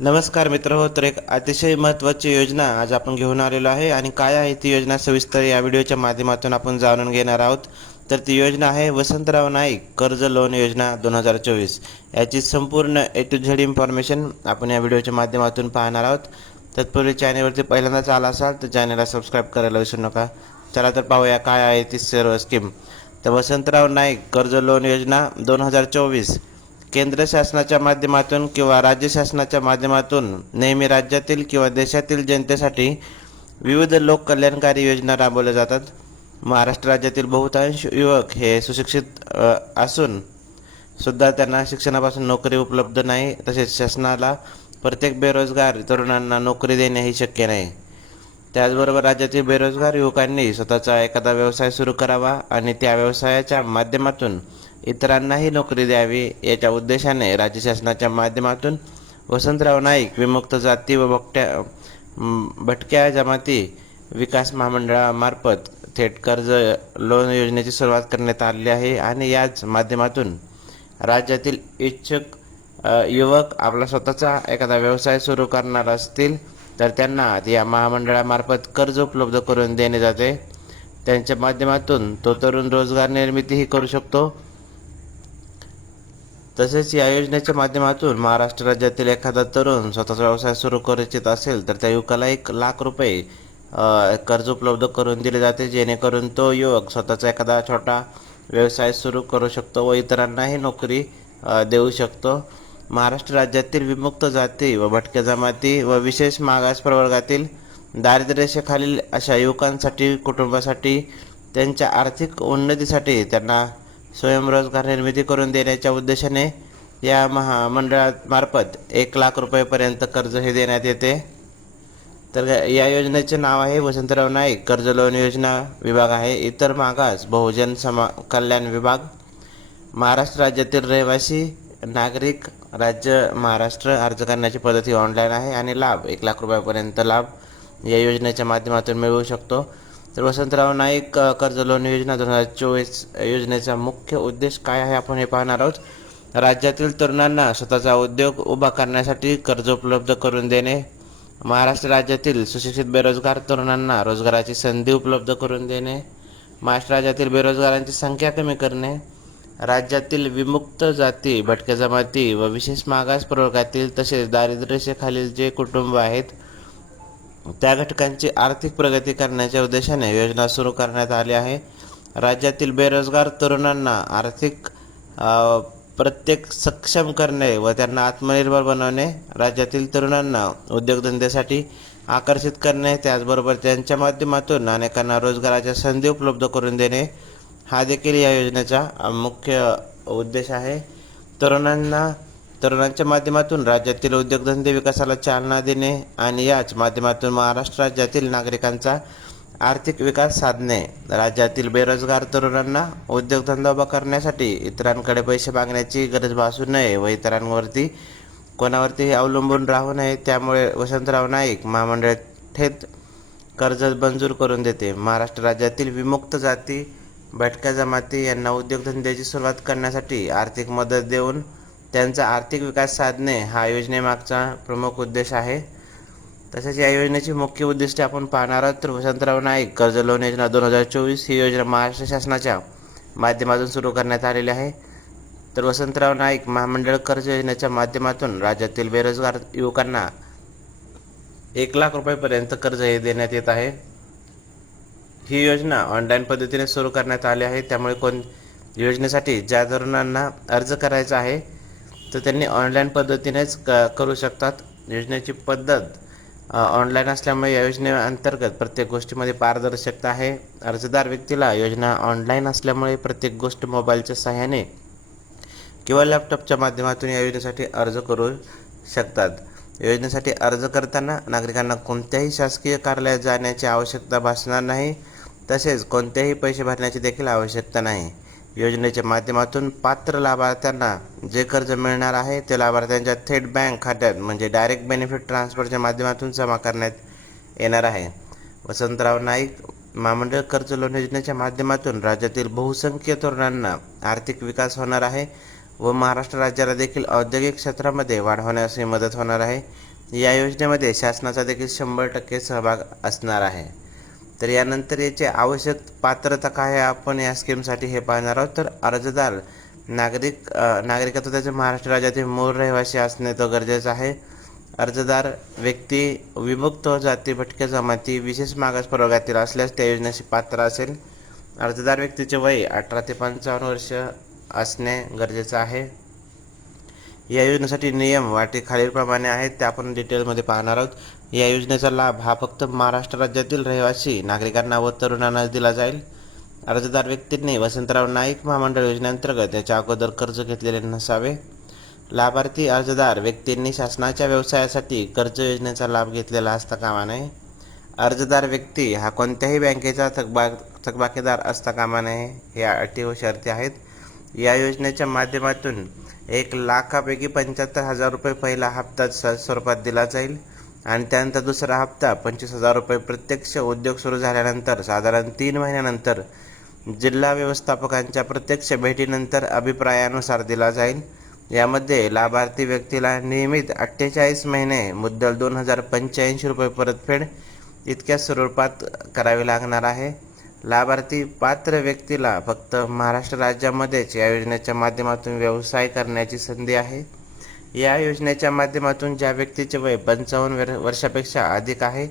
नमस्कार मित्रहो, तर एक अतिशय महत्त्वाची योजना आज आपण घेऊन आलेलो आहे आणि काय आहे ती योजना सविस्तर या व्हिडिओच्या माध्यमातून आपण जाणून घेणार आहोत. तर ती योजना आहे वसंतराव नाईक कर्ज लोन योजना 2024. याची संपूर्ण ए टू झेड इन्फॉर्मेशन आपण या व्हिडिओच्या माध्यमातून पाहणार आहोत. तत्पूर्वी चॅनलवरती पहिल्यांदाच आला असाल तर चॅनलला सबस्क्राईब करायला विसरू नका. चला तर पाहूया काय आहे ती सर्व स्कीम. तर वसंतराव नाईक कर्ज लोन योजना 2024 केंद्र शासनाच्या माध्यमातून किंवा राज्य शासनाच्या माध्यमातून नेहमी राज्यातील किंवा देशातील जनतेसाठी विविध लोककल्याणकारी योजना राबवल्या जातात. महाराष्ट्र राज्यातील बहुतांश युवक हे सुशिक्षित असून सुद्धा त्यांना शिक्षणापासून नोकरी उपलब्ध नाही. तसेच शासनाला प्रत्येक बेरोजगार तरुणांना नोकरी देणे ही शक्य नाही. त्याचबरोबर राज्यातील बेरोजगार युवकांनी स्वतःचा एखादा व्यवसाय सुरू करावा आणि त्या व्यवसायाच्या माध्यमातून इतरांनाही नोकरी द्यावी याच्या उद्देशाने राज्य शासनाच्या माध्यमातून वसंतराव नाईक विमुक्त जाती व भटक्या जमाती विकास महामंडळामार्फत थेट कर्ज लोन योजनेची सुरुवात करण्यात आली आहे. आणि याच माध्यमातून राज्यातील इच्छुक युवक आपला स्वतःचा एखादा व्यवसाय सुरू करणार असतील तर त्यांना या महामंडळामार्फत कर्ज उपलब्ध करून देणे जाते. त्यांच्या माध्यमातून तो तरुण रोजगार निर्मितीही करू शकतो. तसेच या योजनेच्या माध्यमातून महाराष्ट्र राज्यातील एखादा तरुण स्वतःचा व्यवसाय सुरू करू इच्छित असेल तर त्या युवकाला 1,00,000 रुपये कर्ज उपलब्ध करून दिले जाते, जेणेकरून तो युवक स्वतःचा एखादा छोटा व्यवसाय सुरू करू शकतो व इतरांनाही नोकरी देऊ शकतो. महाराष्ट्र राज्यातील विमुक्त जाती व भटक्या जमाती व विशेष मागास प्रवर्गातील दारिद्र्यरेषेखालील अशा युवकांसाठी, कुटुंबासाठी त्यांच्या आर्थिक उन्नतीसाठी त्यांना स्वयंरोजगार निर्मिती करून देण्याच्या उद्देशाने या महामंडळामार्फत 1,00,000 रुपयेपर्यंत कर्ज हे देण्यात येते. तर या योजनेचे नाव आहे वसंतराव नाईक कर्ज लोन योजना. विभाग आहे इतर मागास बहुजन कल्याण विभाग. महाराष्ट्र राज्यातील रहिवासी नागरिक राज्य महाराष्ट्र अर्ज करण्याची पद्धती ऑनलाईन आहे आणि लाभ 1,00,000 रुपयापर्यंत लाभ या योजनेच्या माध्यमातून मिळवू शकतो. तर वसंतराव नाईक कर्ज लोन योजना 2024 योजनेचा मुख्य उद्देश काय आहे आपण हे पाहणार आहोत. राज्यातील तरुणांना स्वतःचा उद्योग उभा करण्यासाठी कर्ज उपलब्ध करून देणे, महाराष्ट्र राज्यातील सुशिक्षित बेरोजगार तरुणांना रोजगाराची संधी उपलब्ध करून देणे, महाराष्ट्र राज्यातील बेरोजगारांची संख्या कमी करणे, राज्यातील विमुक्त जाती, भटक्या जमाती व विशेष मागास प्रवर्गातील तसेच दारिद्र्यरेषेखालील जे कुटुंब आहेत त्या घटकांची आर्थिक प्रगती करण्याच्या उद्देशाने योजना सुरू करण्यात आली आहे. राज्यातील बेरोजगार तरुणांना आर्थिक प्रत्येक सक्षम करणे व त्यांना आत्मनिर्भर बनवणे, राज्यातील तरुणांना उद्योगधंद्यासाठी आकर्षित करणे, त्याचबरोबर त्यांच्या माध्यमातून अनेकांना रोजगाराच्या संधी उपलब्ध करून देणे हा देखील या योजनेचा मुख्य उद्देश आहे. तरुणांच्या माध्यमातून राज्यातील उद्योगधंदे विकासाला चालना देणे आणि याच माध्यमातून महाराष्ट्र राज्यातील नागरिकांचा आर्थिक विकास साधणे. राज्यातील बेरोजगार तरुणांना उद्योगधंदा उभा करण्यासाठी इतरांकडे पैसे मागण्याची गरज भासू नये व इतरांवरती कोणावरतीही अवलंबून राहू नये. त्यामुळे वसंतराव नाईक महामंडळ थेट कर्ज मंजूर करून देते. महाराष्ट्र राज्यातील विमुक्त जाती, भटक्या जमाती यांना उद्योगधंद्याची सुरुवात करण्यासाठी आर्थिक मदत देऊन त्यांचा आर्थिक विकास साधणे हा योजनेमागचा प्रमुख उद्देश आहे. तसेच या योजनेची मुख्य उद्दिष्टे आपण पाहणार आहोत. तर वसंतराव नाईक कर्ज लोन योजना 2024 ही योजना महाराष्ट्र शासनाच्या माध्यमातून सुरू करण्यात आलेली आहे. तर वसंतराव नाईक महामंडळ कर्ज योजनेच्या माध्यमातून राज्यातील बेरोजगार युवकांना 1,00,000 रुपयेपर्यंत कर्ज हे देण्यात येत आहे. ही योजना ऑनलाईन पद्धतीने सुरू करण्यात आली आहे. त्यामुळे योजनेसाठी ज्या तरुणांना अर्ज करायचा आहे तर त्यांनी ऑनलाईन पद्धतीनेच करू शकतात. योजनेची पद्धत ऑनलाईन असल्यामुळे या योजनेअंतर्गत प्रत्येक गोष्टीमध्ये पारदर्शकता आहे. अर्जदार व्यक्तीला योजना ऑनलाईन असल्यामुळे प्रत्येक गोष्ट मोबाईलच्या सहाय्याने किंवा लॅपटॉपच्या माध्यमातून या योजनेसाठी अर्ज करू शकतात. योजनेसाठी अर्ज करताना नागरिकांना कोणत्याही शासकीय कार्यालयात जाण्याची आवश्यकता भासणार नाही. तसेच कोणत्याही पैसे भरण्याची देखील आवश्यकता नाही. योजनेच्या माध्यमातून पात्र लाभार्थ्यांना जे कर्ज मिळणार आहे ते लाभार्थ्यांच्या थेट बँक खात्यात म्हणजे डायरेक्ट बेनिफिट ट्रान्सफरच्या माध्यमातून जमा करण्यात येणार आहे. वसंतराव नाईक महामंडळ कर्ज लोन योजनेच्या माध्यमातून राज्यातील बहुसंख्य तरुणांना आर्थिक विकास होणार आहे व महाराष्ट्र राज्याला देखील औद्योगिक क्षेत्रामध्ये वाढ होण्यास मदत होणार आहे. या योजनेमध्ये शासनाचा देखील 100% सहभाग असणार आहे. तर यानंतर याची आवश्यक पात्रता काय आहे आपण या स्कीमसाठी हे पाहणार आहोत. तर अर्जदार नागरिकत्व त्याचे महाराष्ट्र राज्यातील मूळ रहिवासी असणे तो गरजेचं आहे. अर्जदार व्यक्ती विमुक्त जाती, भटक्या जमाती, विशेष मागास प्रवर्गातील असल्यास त्या योजनेशी पात्र असेल. अर्जदार व्यक्तीचे वय 18 ते 55 वर्ष असणे गरजेचं आहे. या योजनेसाठी नियम व अटी खालीलप्रमाणे आहेत, ते आपण डिटेलमध्ये पाहणार आहोत. या योजनेचा लाभ हा फक्त महाराष्ट्र राज्यातील रहिवासी नागरिकांना व तरुणांना दिला जाईल. अर्जदार व्यक्तींनी वसंतराव नाईक महामंडळ योजनेअंतर्गत याच्या अगोदर कर्ज घेतलेले नसावे. लाभार्थी अर्जदार व्यक्तींनी शासनाच्या व्यवसायासाठी कर्ज योजनेचा लाभ घेतलेला असता कामा नये. अर्जदार व्यक्ती हा कोणत्याही बँकेचा थकबाकीदार असता कामा नये. या अटी व शर्ती आहेत. या योजनेच्या माध्यमातून 1,00,000पैकी 75,000 रुपये पहिला हप्ता स्वरूपात दिला जाईल आणि त्यानंतर दुसरा हप्ता 25,000 रुपये प्रत्यक्ष उद्योग सुरू झाल्यानंतर साधारण 3 महिन्यानंतर जिल्हा व्यवस्थापकांच्या प्रत्यक्ष भेटीनंतर अभिप्रायानुसार दिला जाईल. यामध्ये लाभार्थी व्यक्तीला नियमित 48 महिने मुद्दल 2,085 रुपये परतफेड इतक्या स्वरूपात करावी लागणार आहे. लाभार्थी पात्र व्यक्तीला फक्त महाराष्ट्र राज्यामध्येच या योजनेच्या माध्यमातून व्यवसाय करण्याची संधी आहे. या योजनेच्या माध्यमातून ज्या व्यक्तीचे वय 55 वर्षापेक्षा अधिक आहे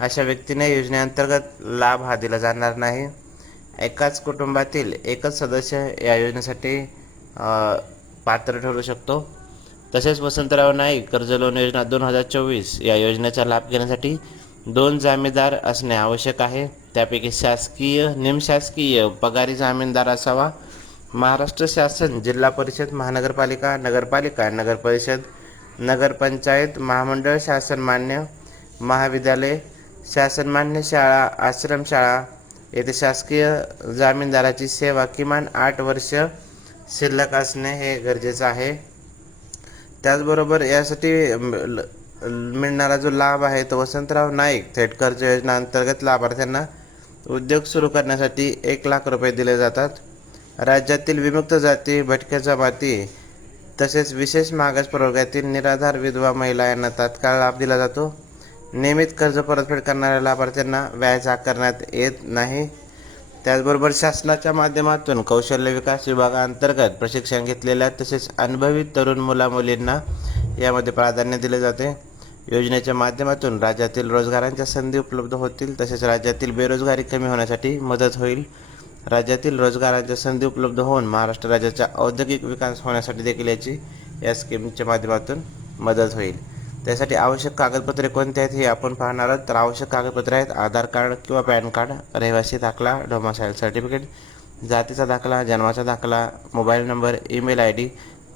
अशा व्यक्तीने योजनेअंतर्गत लाभ हा दिला जाणार नाही. एकाच कुटुंबातील एकच सदस्य या योजनेसाठी पात्र ठरू शकतो. तसेच वसंतराव नाईक कर्ज लोन योजना 2024 या योजनेचा लाभ घेण्यासाठी 2 जामीनदार असणे आवश्यक आहे. त्यापैकी शासकीय, निमशासकीय पगारी जामीनदार असावा. महाराष्ट्र शासन, जिल्हा परिषद, महानगरपालिका, नगरपालिका, नगरपरिषद, नगरपंचायत, महामंडळ, शासनमान्य महाविद्यालय, शासनमान्य शाळा, आश्रमशाळा येथे शासकीय जामीनदाराची सेवा किमान 8 वर्ष शिल्लक असणे हे गरजेचं आहे. त्याचबरोबर यासाठी मिळणारा जो लाभ आहे तो वसंतराव नाईक थेट कर्ज योजना अंतर्गत लाभार्थ्यांना उद्योग सुरू करण्यासाठी 1,00,000 रुपये दिले जातात. राज्यातील विमुक्त जाती, भटक्या जमाती तसेच विशेष मागास प्रवर्गातील निराधार विधवा महिला यांना तात्काळ लाभ दिला जातो. नियमित कर्ज परतफेड करणाऱ्या लाभार्थ्यांना व्याज आकारण्यात येत नाही. त्याचबरोबर शासनाच्या माध्यमातून कौशल्य विकास विभागाअंतर्गत प्रशिक्षण घेतलेल्या तसेच अनुभवी तरुण मुलामुलींना यामध्ये प्राधान्य दिले जाते. योजनेच्या माध्यमातून राज्यातील रोजगारांच्या संधी उपलब्ध होतील. तसेच राज्यातील बेरोजगारी कमी होण्यासाठी मदत होईल. राज्यातील रोजगारांच्या संधी उपलब्ध होऊन महाराष्ट्र राज्याचा औद्योगिक विकास होण्यासाठी देखील या स्कीमच्या माध्यमातून मदत होईल. त्यासाठी आवश्यक कागदपत्रे कोणती आहेत हे आपण पाहणार आहोत. तर आवश्यक कागदपत्रे आहेत: आधार कार्ड किंवा पॅन कार्ड, रहिवासी दाखला, डोमासाईल सर्टिफिकेट, जातीचा दाखला, जन्माचा दाखला, mobile number, email ID,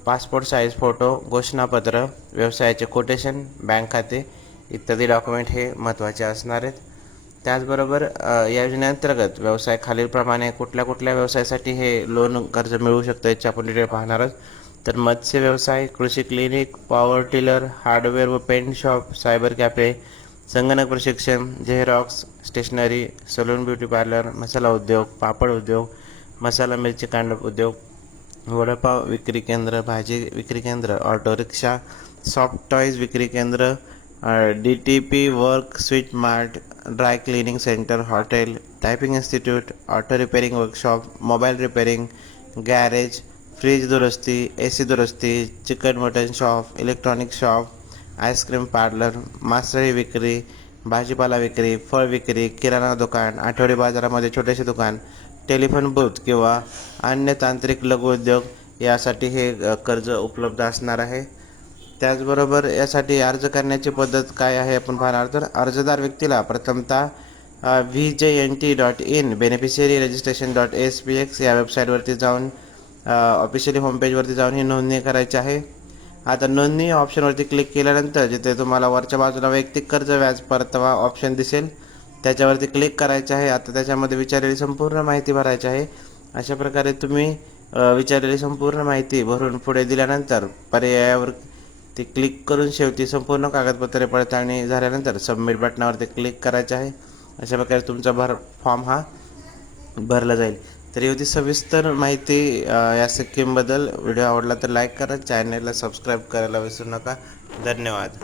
passport size photo, घोषणापत्र, व्यवसायाचे कोटेशन, बँक खाते इत्यादी डॉक्युमेंट हे महत्त्वाचे असणार आहेत. त्याचबरोबर या योजनेअंतर्गत व्यवसाय खालीलप्रमाणे कुठल्या व्यवसायासाठी हे लोन कर्ज मिळू शकतं याची आपण डिटेल पाहणार आहोत. तर मत्स्य व्यवसाय, कृषी क्लिनिक, पॉवर टिलर, हार्डवेअर व पेंट शॉप, सायबर कॅफे, संगणक प्रशिक्षण, xerox, stationery, salon, beauty parlour, मसाला उद्योग, पापड उद्योग, मसाला मिरची कांडप उद्योग, वडापाव विक्री केंद्र, भाजी विक्री केंद्र, ऑटो रिक्षा, सॉफ्ट टॉयज विक्री केंद्र, DTP work, sweet mart, dry cleaning centre, hotel, typing institute, auto repairing workshop, mobile repairing, garage, fridge दुरुस्ती, AC दुरुस्ती, chicken mutton shop, electronic shop, ice cream parlour, मासळी विक्री, भाजीपाला विक्री, फळ विक्री, किराणा दुकान, आठवडी बाजारामध्ये छोटेसे दुकान, टेलिफोन बूथ किंवा अन्य तांत्रिक लघु उद्योग यासाठी हे कर्ज उपलब्ध असणार आहे. त्याचबरोबर यासाठी अर्ज करण्याची पद्धत काय आहे आपण पाहणार. तर अर्जदार व्यक्तीला प्रथमतः VJNT.in बेनिफिशियरी रजिस्ट्रेशन.ASPX या वेबसाईटवरती जाऊन ऑफिशियली होमपेजवरती जाऊन ही नोंदणी करायची आहे. आता नोंदणी ऑप्शनवरती क्लिक केल्यानंतर जिथे तुम्हाला वरच्या बाजूला वैयक्तिक कर्ज व्याज परतावा ऑप्शन दिसेल त्याच्यावरती क्लिक करायचे आहे. आता त्याच्यामध्ये विचारलेली संपूर्ण माहिती भरायची आहे. अशा प्रकारे तुम्ही विचारलेली संपूर्ण माहिती भरून पुढे दिल्यानंतर पर्यायावर ते क्लिक करून शेवटी संपूर्ण कागदपत्रे पडताळणी झाल्यानंतर सबमिट बटनावरती क्लिक करायचे आहे. अशा प्रकारे तुमचा फॉर्म हा भरला जाईल. तर ही होती सविस्तर माहिती या स्कीमबद्दल. व्हिडिओ आवडला तर लाईक करा, चॅनलला सबस्क्राईब करायला विसरू नका. धन्यवाद.